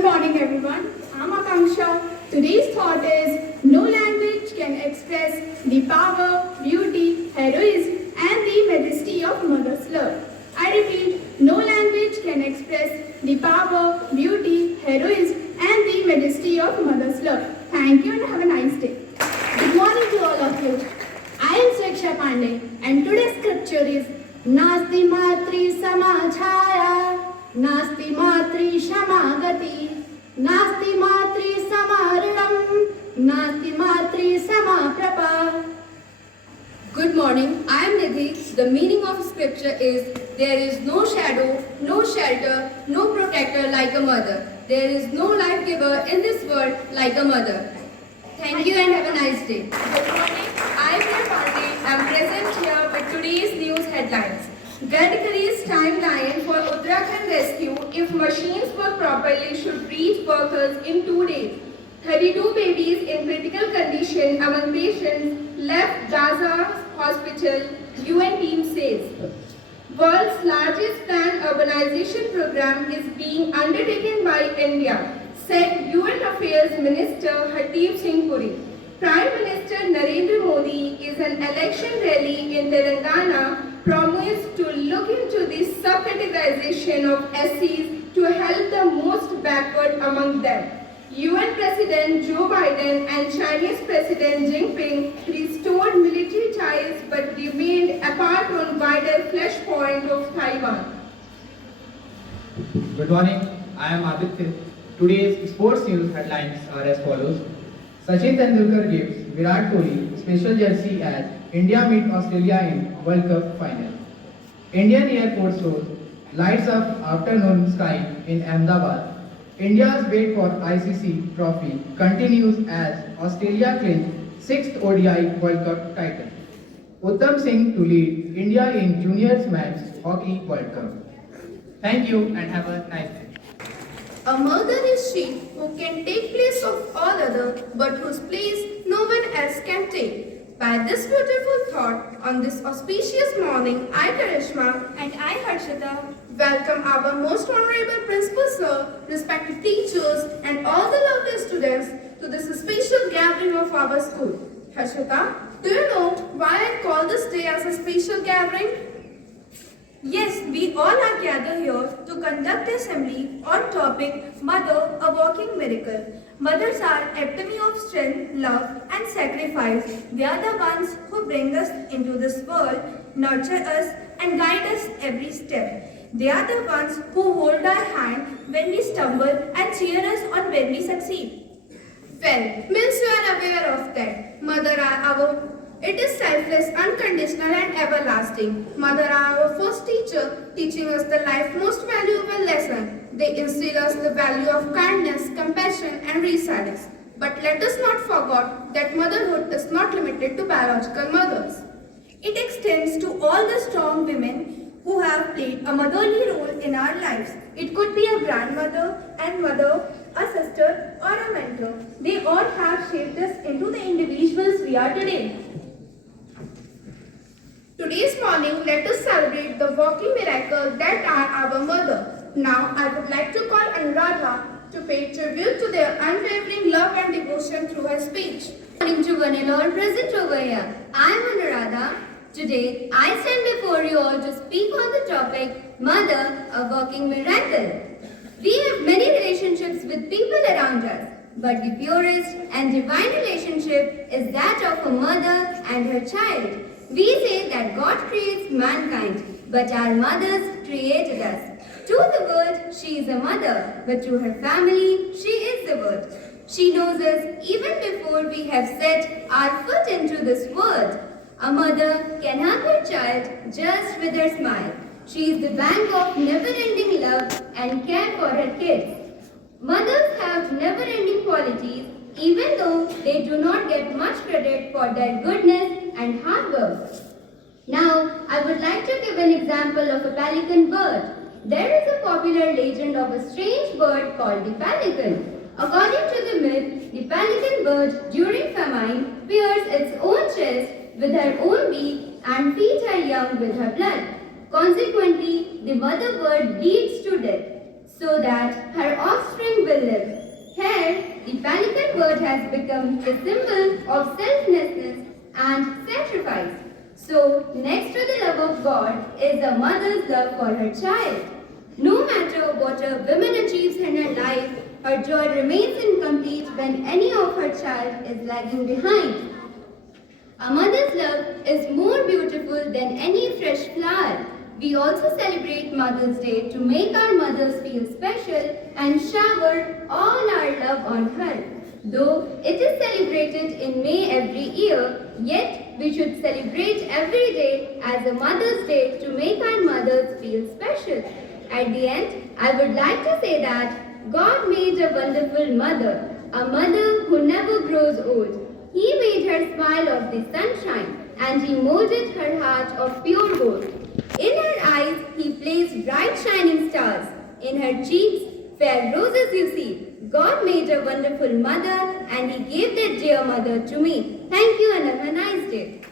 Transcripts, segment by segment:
Good morning everyone. I'm Akanksha. Today's thought is no language can express the power, beauty, heroism and the majesty of mother's love. I repeat, no language can express the power, beauty, heroism and the majesty of mother's love. Thank you and have a nice day. Good morning to all of you. I am Sriksha Pandey and today's scripture is Nasti Matri Samachaya Nasti Matri Shamagati Nasti Matri Samaridam Nasti Matri Samaprapa. Good morning, I am Nidhi. The meaning of scripture is there is no shadow, no shelter, no protector like a mother. There is no life giver in this world like a mother. Thank you and have a nice day. Good morning, I am Priya Pandey. I am present here with today's news headlines. Gadkari's timeline for Uttarakhand rescue, if machines work properly, should reach workers in 2 days. 32 babies in critical condition among patients left Gaza hospital, UN team says. World's largest planned urbanization program is being undertaken by India, said UN Affairs Minister Hardeep Singh Puri. Prime Minister Narendra Modi is an election rally in Telangana promised to look into the subcategorization of SCs to help the most backward among them. UN President Joe Biden and Chinese President Jinping restored military ties but remained apart on wider flashpoint of Taiwan. Good morning, I am Aditya. Today's sports news headlines are as follows. Sachin Tendulkar gives Virat Kohli special jersey as India meet Australia in World Cup final. Indian Air Force shows lights up afternoon sky in Ahmedabad. India's wait for ICC trophy continues as Australia claims 6th ODI World Cup title. Uttam Singh to lead India in Juniors Men's Hockey World Cup. Thank you and have a nice day. A mother is she who can take place of all other, but whose place no one else can take. By this beautiful thought, on this auspicious morning, I, Karishma, And I, Harshita, welcome our most honorable principal sir, respected teachers, and all the lovely students to this special gathering of our school. Harshita, do you know why I call this day as a special gathering? yes, we all are gathered here to conduct assembly on topic Mother, a Walking Miracle. Mothers are epitome of strength, love and sacrifice. They are the ones who bring us into this world, nurture us and guide us every step. They are the ones who hold our hand when we stumble and cheer us on when we succeed. Well, means you are aware of that. Mother are our It is selfless, unconditional and everlasting. Mother are our first teacher, teaching us the life most valuable lesson. They instill us the value of kindness, compassion and resilience. But let us not forget that motherhood is not limited to biological mothers. It extends to all the strong women who have played a motherly role in our lives. It could be a grandmother and mother, a sister or a mentor. They all have shaped us into the individuals we are today. Today's morning, let us celebrate the walking miracle that are our mother. Now, I would like to call Anuradha to pay tribute to their unwavering love and devotion through her speech. Good morning to one and all present over here. I am Anuradha. Today, I stand before you all to speak on the topic Mother, a Walking Miracle. We have many relationships with people around us, but the purest and divine relationship is that of a mother and her child. We say that God creates mankind, but our mothers created us. To the world, she is a mother, but to her family, she is the world. She knows us even before we have set our foot into this world. A mother can hug her child just with her smile. She is the bank of never-ending love and care for her kids. Mothers have never-ending qualities, even though they do not get much credit for their goodness and hard work. Now, I would like to give an example of a pelican bird. There is a popular legend of a strange bird called the pelican. According to the myth, the pelican bird during famine pierces its own chest with her own beak and feeds her young with her blood. Consequently, the mother bird bleeds to death so that her offspring will live. Here, the pelican bird has become a symbol of selflessness and sacrifice. So, next to the love of God is a mother's love for her child. No matter what a woman achieves in her life, her joy remains incomplete when any of her child is lagging behind. A mother's love is more beautiful than any fresh flower. We also celebrate Mother's Day to make our mothers feel special and shower all our love on her. Though it is celebrated in May every year, yet we should celebrate every day as a Mother's Day to make our mothers feel special. At the end, I would like to say that God made a wonderful mother, a mother who never grows old. He made her smile of the sunshine, and He molded her heart of pure gold. In her eyes, He placed bright shining stars. In her cheeks, fair roses you see. God made a wonderful mother, and He gave that dear mother to me. Thank you and have a nice day.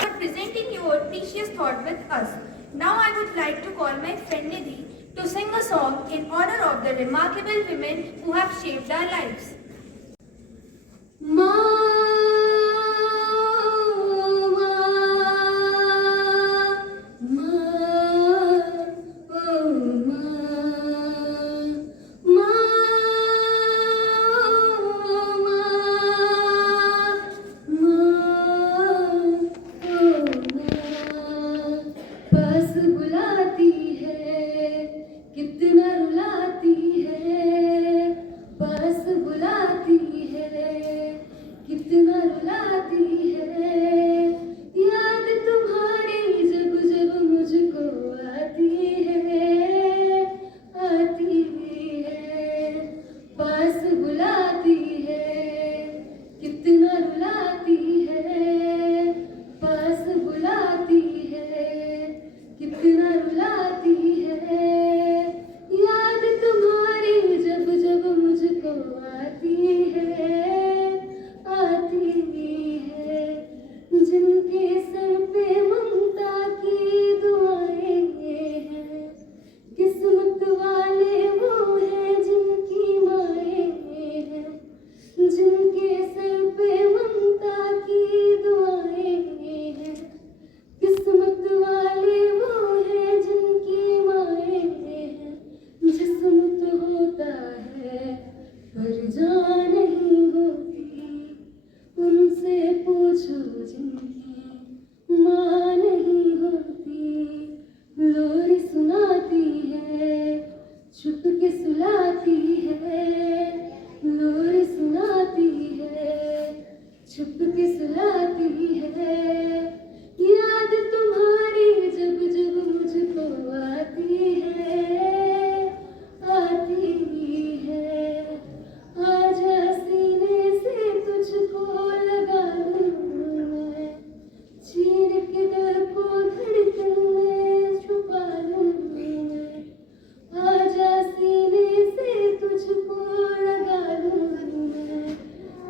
For presenting your precious thought with us. Now I would like to call my friend Nidhi to sing a song in honor of the remarkable women who have shaped our lives. पास बुलाती है कितना रुलाती है पास बुलाती है कितना रुलाती है याद तुम्हारी जब जब मुझको आती है पास बुलाती है कितना रुलाती है पास बुलाती है कितना रुलाती है याद तुम्हारी जब जब मुझको आती है जिनके सर पे ममता की दुआएं हैं किस्मत वाले वो हैं जिनकी माएं हैं जिनके सर पे ममता की दुआएं हैं किस्मत वाले वो हैं जिनकी माएं हैं जिस्म तो होता है पर जान नहीं होती उनसे पूछो जिनकी माँ नहीं होती लोरी सुनाती है छुप के सुलाती है लोरी सुनाती है छुप के सुलाती है याद तुम्हारी जब जब मुझको आती है आजा सीने से तुझको लगा लूं मैं चीर के दिल को धड़कन में छुपा लूं मैं आजा सीने से तुझको लगा लूं मैं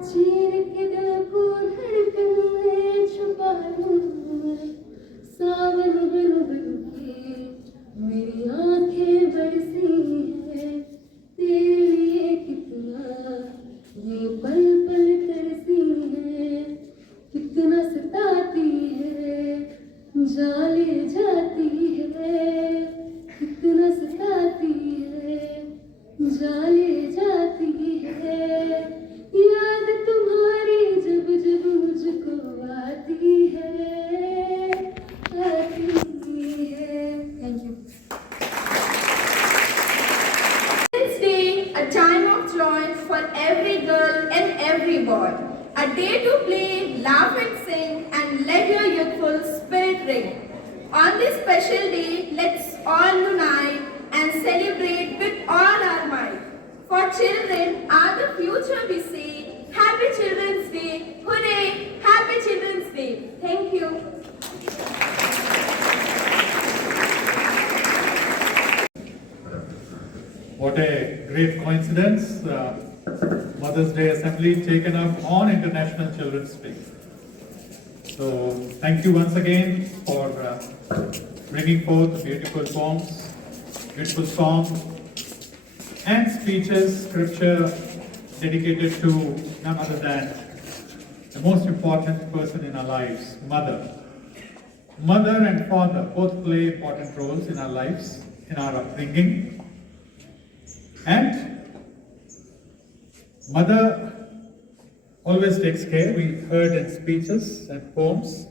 चीर के दिल को धड़कन में छुपा लूं मैं सावन बन बन के मेरी आंखें बरसी हैं तेरे लिए कितना ये पल पल तरसी है कितना सताती है जाले जाती है कितना सताती है जाले जाती है याद तुम्हारी जब जब मुझको आती है Thank you. Women's Day, a time of joy for every girl and every boy. A day to play, laugh and sing and let your youthful spirit ring. On this special day, let's all unite and celebrate with all our might. For children are the future we say. Happy Children's Day. Hooray! Happy Children's Day. Thank you. What a great coincidence. Mother's Day Assembly taken up on International Children's Day. So thank you once again for bringing forth beautiful poems, beautiful songs, and speeches, scripture dedicated to none other than the most important person in our lives, mother. Mother and father both play important roles in our lives, in our upbringing. And mother always takes care. We heard in speeches and poems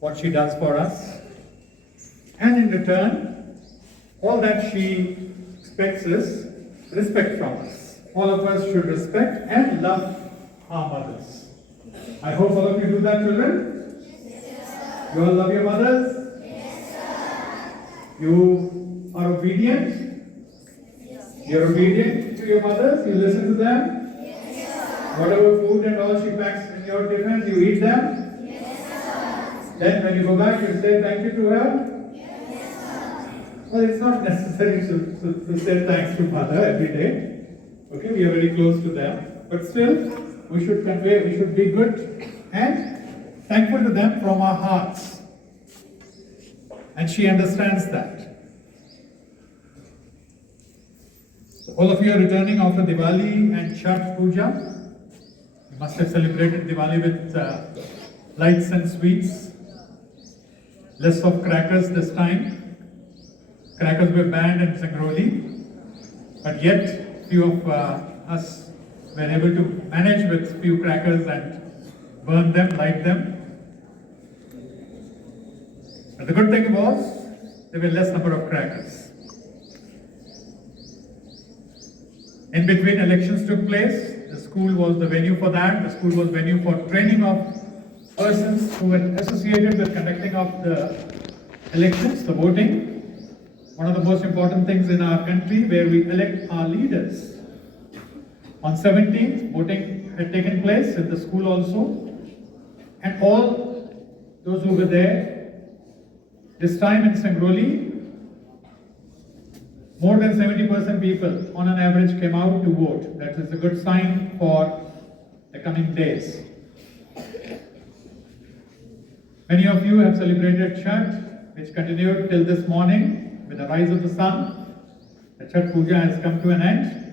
what she does for us. And in return, all that she expects is respect from us. All of us should respect and love our mothers. I hope all of you do that, children. You all love your mothers? Yes, sir. You are obedient? Yes. You're obedient to your mothers? You listen to them? Yes, sir. Whatever food and all she packs in your tiffin, you eat them? Yes, sir. Then when you go back, you say thank you to her? Yes, sir. Well, it's not necessary to say thanks to mother every day. Okay, we are very close to them. But still, we should convey, we should be good and thankful to them from our hearts. And she understands that. So all of you are returning after Diwali and Chhath Puja. You must have celebrated Diwali with lights and sweets. Less of crackers this time. Crackers were banned in Sangroli. But yet, few of us were able to manage with few crackers and burn them, light them. But the good thing was, there were less number of crackers. In between, elections took place. The school was the venue for that. The school was venue for training of persons who were associated with conducting of the elections, the voting. One of the most important things in our country where we elect our leaders. On 17th, voting had taken place in the school also. And all those who were there, this time in Sangroli, more than 70% people on an average came out to vote. That is a good sign for the coming days. Many of you have celebrated Chhath, which continued till this morning with the rise of the sun. The Chhath Puja has come to an end.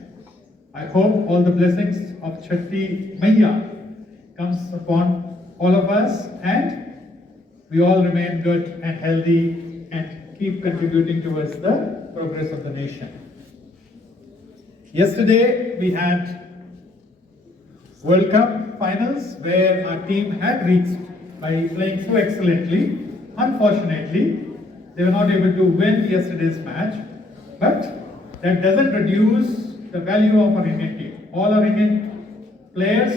I hope all the blessings of Chhatti Maiya comes upon all of us and we all remain good and healthy and keep contributing towards the progress of the nation. Yesterday we had World Cup finals where our team had reached by playing so excellently. Unfortunately, they were not able to win yesterday's match, but that doesn't reduce the value of our Indian team. All our Indian players,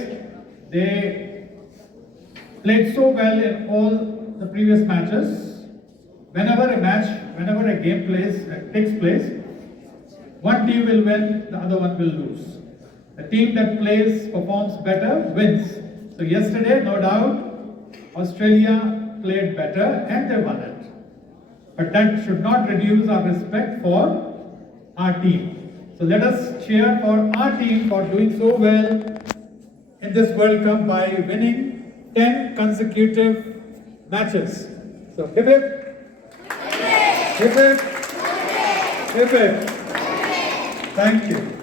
they played so well in all the previous matches. Whenever a game takes place, one team will win, the other one will lose. The team that performs better, wins. So yesterday, no doubt, Australia played better and they won it. But that should not reduce our respect for our team. So let us cheer for our team for doing so well in this World Cup by winning 10 consecutive matches. So hip hip. Hip hip. Hip hip. Thank you.